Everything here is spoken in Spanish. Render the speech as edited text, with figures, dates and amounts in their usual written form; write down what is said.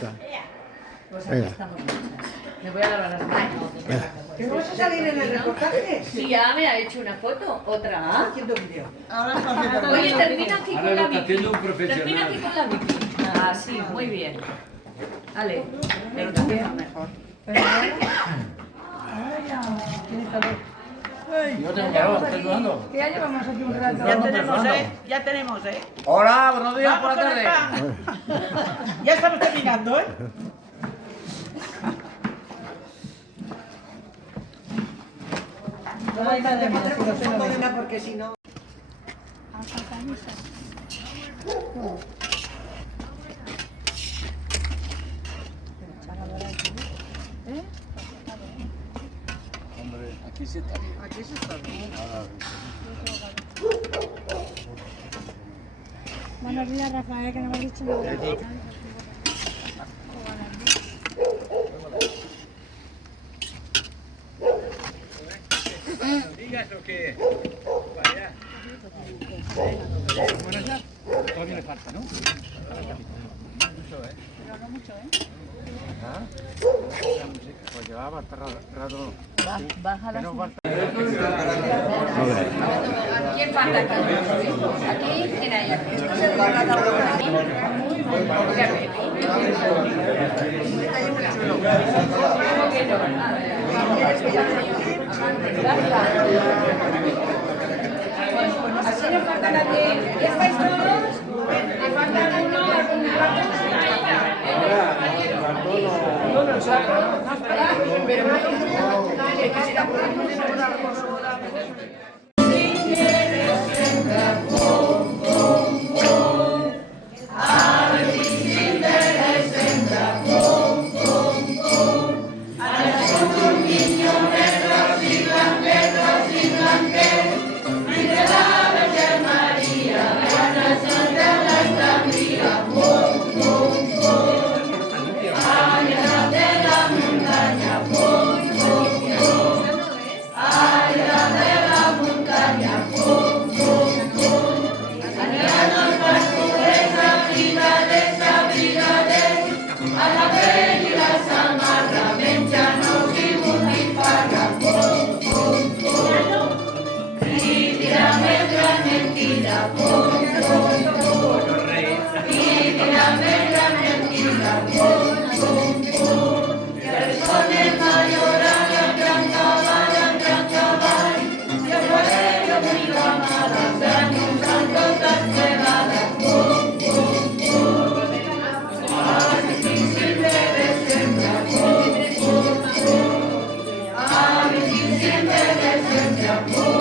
está. Pues aquí estamos muchas. Me voy a lavar las manos. ¿Que no vas a salir en el reportaje? Sí, ya me ha hecho una foto. ¿Otra? Haciendo vídeo. Oye, termina aquí Ahora con la lo está haciendo un bici. profesional. Termina aquí con la bici. Ah, sí, muy bien. Dale. Pero también mejor. Yo tengo calor, estoy sudando. Que ya llevamos aquí un rato. Ya tenemos, Hola, buenos días por la Vamos con el tarde. pan. Ya estamos terminando, No hay nada más, si no se lo ve. porque si no... Hombre, aquí sí está bien. Aquí se está bien. Buenos días, Rafael, que no me has dicho nada. ¿Digas o qué? Vaya. Bueno, ya. Todavía le falta, ¿no? Pero no mucho, ¿eh? Pues llevaba rato. Baja la ¿Quién falta aquí? ¿Aquí? ¿Quién hay aquí? Así le faltan aquí. ¿Ya estáis todos? Le faltan uno, no nosotros. Pero no, que se la Siempre